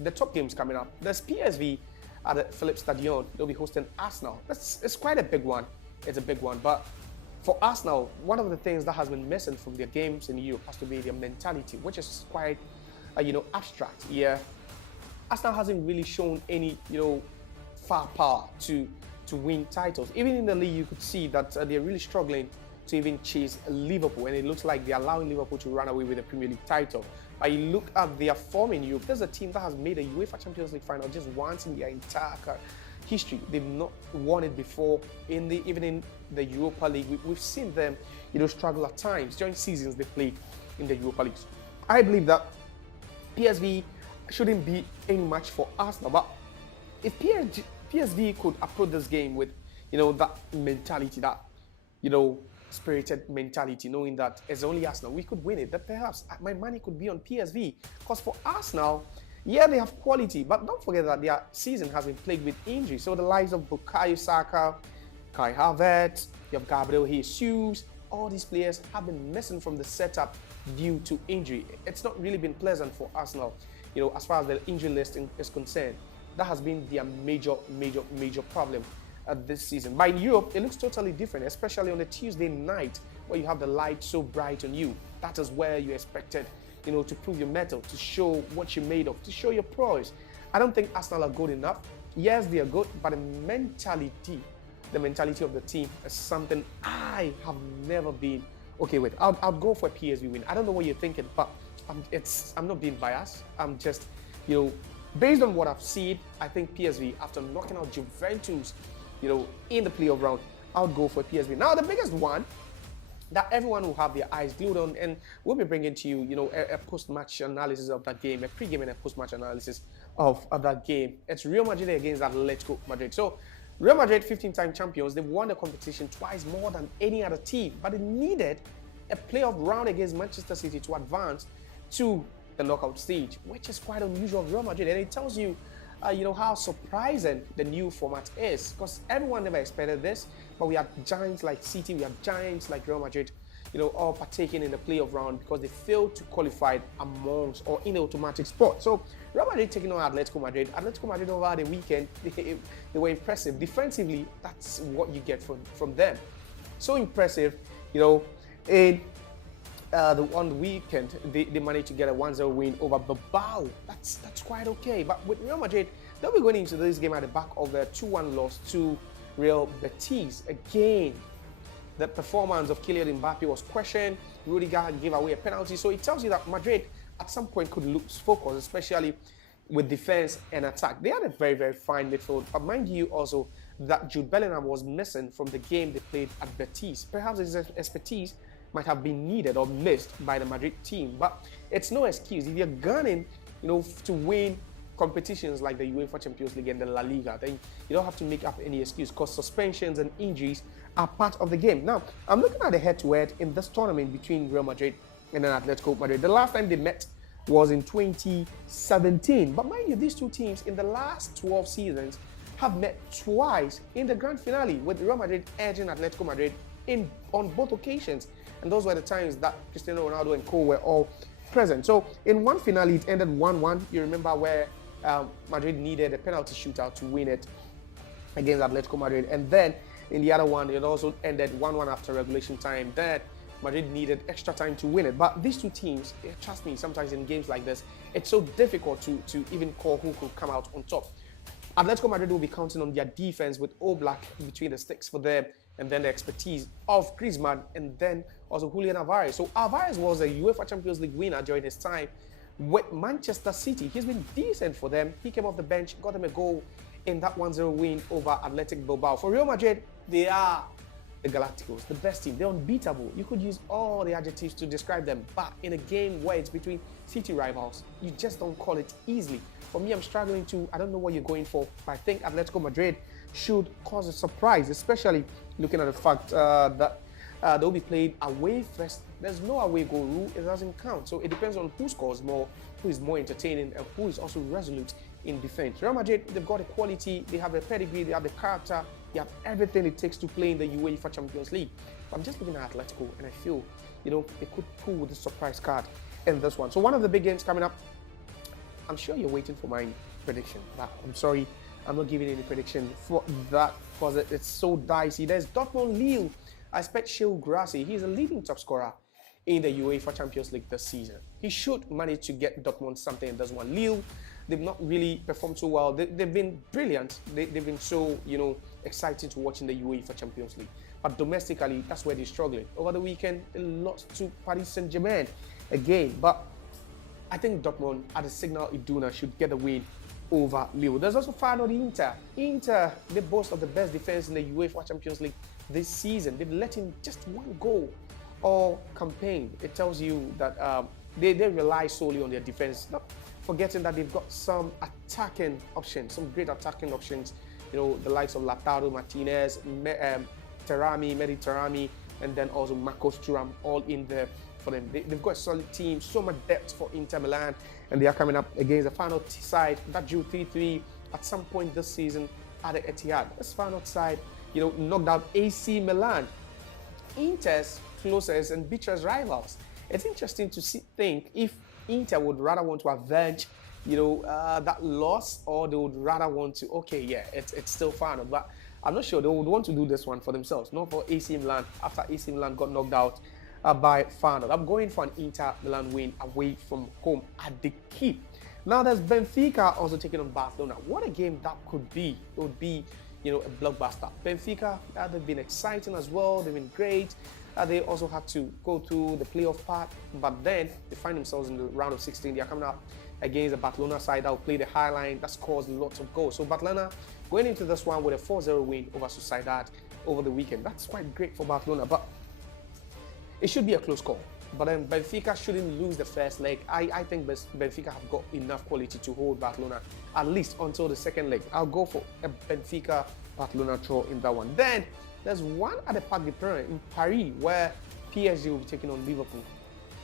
the top games coming up. There's PSV at the Philips Stadion. They'll be hosting Arsenal. It's quite a big one. It's a big one. But for Arsenal, one of the things that has been missing from their games in Europe has to be their mentality, which is quite, abstract. Yeah, Arsenal hasn't really shown any, firepower to win titles. Even in the league, you could see that they're really struggling to even chase Liverpool, and it looks like they're allowing Liverpool to run away with the Premier League title. But you look at their form in Europe, there's a team that has made a UEFA Champions League final just once in their entire history. They've not won it before. Even in the Europa League, we've seen them, struggle at times during seasons they played in the Europa League. I believe that PSV shouldn't be any match for Arsenal. But if PSV could approach this game with, that mentality, that, spirited mentality, knowing that it's only Arsenal, we could win it, that perhaps my money could be on PSV. Because for Arsenal, yeah, they have quality, but don't forget that their season has been plagued with injuries. So the likes of Bukayo Saka, Kai Havertz, you have Gabriel Jesus, all these players have been missing from the setup due to injury. It's not really been pleasant for Arsenal, as far as the injury list is concerned. That has been their major problem this season. But in Europe, it looks totally different, especially on a Tuesday night where you have the light so bright on you. That is where you expected, to prove your mettle, to show what you're made of, to show your prowess. I don't think Arsenal are good enough. Yes, they are good, but the mentality of the team is something I have never been okay with. I'll go for a PSV win. I don't know what you're thinking, but I'm not being biased. I'm just, based on what I've seen, I think PSV, after knocking out Juventus, in the playoff round, I would go for PSV. Now, the biggest one that everyone will have their eyes glued on, and we'll be bringing to you, a post-match analysis of that game, a pre-game and a post-match analysis of that game. It's Real Madrid against Atletico Madrid. So, Real Madrid, 15-time champions, they've won the competition twice more than any other team, but it needed a playoff round against Manchester City to advance to the knockout stage, which is quite unusual of Real Madrid, and it tells you how surprising the new format is, because everyone never expected this. But we had giants like City, we had giants like Real Madrid, all partaking in the playoff round because they failed to qualify amongst or in the automatic spot. So Real Madrid taking on Atletico Madrid. Atletico Madrid over the weekend, they were impressive. Defensively, that's what you get from them. So impressive, in on the weekend, they managed to get a 1-0 win over Bilbao. That's quite okay. But with Real Madrid, they'll be going into this game at the back of a 2-1 loss to Real Betis. Again, the performance of Kylian Mbappe was questioned. Rudiger gave away a penalty. So it tells you that Madrid at some point could lose focus, especially with defense and attack. They had a very, very fine midfield. But mind you also that Jude Bellingham was missing from the game they played at Betis. Perhaps his expertise might have been needed or missed by the Madrid team, but it's no excuse. If you're gunning, to win competitions like the UEFA Champions League and the Laliga, then you don't have to make up any excuse, because suspensions and injuries are part of the game. Now, I'm looking at the head-to-head in this tournament between Real Madrid and then Atletico Madrid. The last time they met was in 2017, but mind you, these two teams in the last 12 seasons have met twice in the grand finale, with Real Madrid edging Atletico Madrid on both occasions. And those were the times that Cristiano Ronaldo and co were all present. So in one finale, it ended 1-1. You remember where Madrid needed a penalty shootout to win it against Atletico Madrid. And then in the other one, it also ended 1-1 after regulation time. Then Madrid needed extra time to win it. But these two teams, trust me, sometimes in games like this, it's so difficult to even call who could come out on top. Atletico Madrid will be counting on their defense with Oblak between the sticks for them, and then the expertise of Griezmann, and then also Julian Alvarez. So Alvarez was a UEFA Champions League winner during his time with Manchester City. He's been decent for them. He came off the bench, got them a goal in that 1-0 win over Athletic Bilbao. For Real Madrid, they are the Galacticos, the best team. They're unbeatable. You could use all the adjectives to describe them, but in a game where it's between city rivals, you just don't call it easily. For me, I'm struggling I don't know what you're going for, but I think Atletico Madrid should cause a surprise, especially looking at the fact that they'll be playing away first. There's no away goal rule, it doesn't count. So it depends on who scores more, who is more entertaining, and who is also resolute in defense. Real Madrid, they've got the quality, they have the pedigree, they have the character, they have everything it takes to play in the UEFA Champions League. But I'm just looking at Atletico, and I feel, they could pull the surprise card in this one. So one of the big games coming up, I'm sure you're waiting for my prediction. But I'm sorry, I'm not giving any prediction for that because it's so dicey. There's Dortmund Lille. I expect Sheo Grassi. He's a leading top scorer in the UEFA Champions League this season. He should manage to get Dortmund something in this one. Lille, they've not really performed so well. They've been brilliant. They've been so, exciting to watch in the UEFA Champions League. But domestically, that's where they're struggling. Over the weekend, they lost to Paris Saint-Germain again. But I think Dortmund, at the Signal Iduna, should get the win over Lille. There's also Feyenoord Inter. Inter, they boast of the best defense in the UEFA Champions League this season. They've let in just one goal all campaign. It tells you that they rely solely on their defense, not forgetting that they've got some attacking options, some great attacking options. The likes of Lautaro Martinez, Mehdi Taremi, and then also Marcos Thuram, all in there for them. They've got a solid team, so much depth for Inter Milan, and they are coming up against the final side that drew 3-3 at some point this season at the Etihad. This final side, knocked out AC Milan, Inter's closest and bitterest rivals. It's interesting to think if Inter would rather want to avenge, that loss, or they would rather want to, it's still final, but I'm not sure they would want to do this one for themselves, not for AC Milan, after AC Milan got knocked out by Feyenoord. I'm going for an Inter Milan win away from home at the Keep. Now there's Benfica also taking on Barcelona. What a game that could be. It would be, a blockbuster. Benfica, they've been exciting as well. They've been great. They also had to go through the playoff part, but then they find themselves in the round of 16. They are coming up against the Barcelona side that will play the high line, that scores lots of goals. So Barcelona going into this one with a 4-0 win over Sociedad over the weekend. That's quite great for Barcelona, but it should be a close call. But then Benfica shouldn't lose the first leg. I think Benfica have got enough quality to hold Barcelona at least until the second leg. I'll go for a Benfica-Barcelona draw in that one. Then there's one at the Parc des Princes in Paris where PSG will be taking on Liverpool.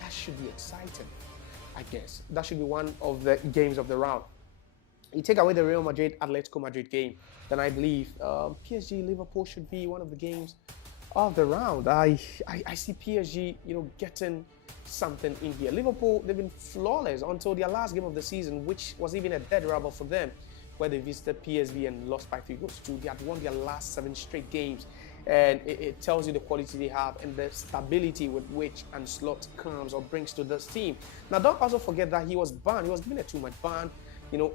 That should be exciting, I guess. That should be one of the games of the round. You take away the Real Madrid-Atletico Madrid game, then I believe PSG-Liverpool should be one of the games of the round. I see PSG, getting something in here. Liverpool, they've been flawless until their last game of the season, which was even a dead rubber for them, where they visited PSV and lost by 3-2. They had won their last 7 straight games, and it tells you the quality they have and the stability with which Ancelotti comes or brings to this team. Now, don't also forget that he was banned. He was given a 2-match ban,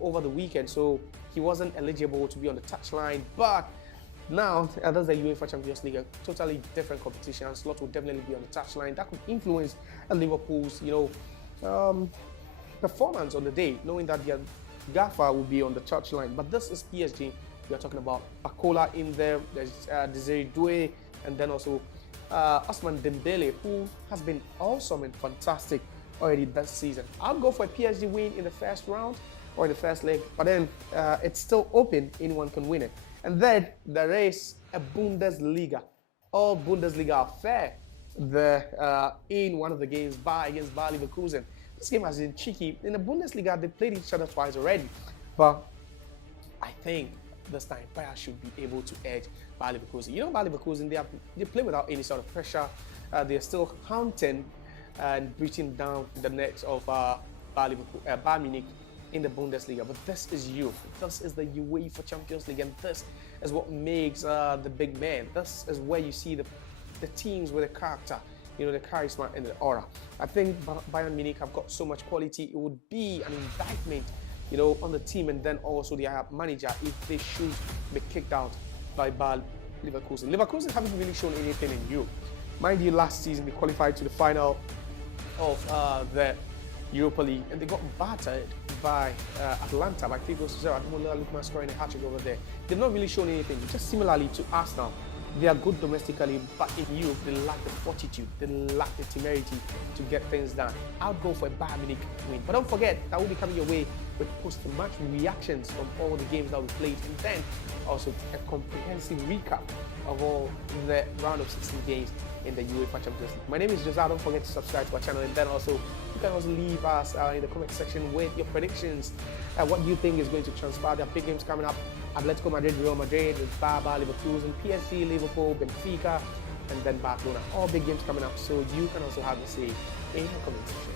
over the weekend, so he wasn't eligible to be on the touchline. But now, that's the UEFA Champions League, a totally different competition. Ancelotti will definitely be on the touchline. That could influence Liverpool's, performance on the day, knowing that their gaffer will be on the touchline. But this is PSG. We are talking about Bakola in there. There's Desiree Doué, and then also Ousmane Dembele, who has been awesome and fantastic already this season. I'll go for a PSG win in the first round or in the first leg, but then it's still open. Anyone can win it. And then there is a Bundesliga. All Bundesliga are fair. In one of the games, against Bayer Leverkusen. This game has been cheeky. In the Bundesliga, they played each other twice already. But I think this time Bayer should be able to edge Bayer Leverkusen. Bayer Leverkusen, they play without any sort of pressure. They're still hunting and breaching down the necks of Bayern Munich in the Bundesliga. But this is Europe. This is the UEFA Champions League, and this is what makes the big man. This is where you see the teams with the character, the charisma and the aura. I think Bayern Munich have got so much quality. It would be an indictment, on the team and then also their manager if they should be kicked out by Bayer Leverkusen. Leverkusen haven't really shown anything in Europe. Mind you, last season they qualified to the final of the Europa League, and they got battered by Atlanta by 3-0. Ademola Lookman scoring a hat-trick over there. They've not really shown anything. Just similarly to Arsenal, they are good domestically, but in Europe they lack the fortitude, they lack the temerity to get things done. I'll go for a Bayern Munich win. But don't forget, that will be coming your way with post-match reactions from all the games that we played, and then also a comprehensive recap of all the round of 16 games in the UEFA Champions League. My name is Josiah. Don't forget to subscribe to our channel, and then also you can also leave us in the comment section with your predictions. What do you think is going to transpire? There are big games coming up: Atletico Madrid, Real Madrid, Bayer Leverkusen, PSG, Liverpool, Benfica, and then Barcelona. All big games coming up, so you can also have a say in the comment section.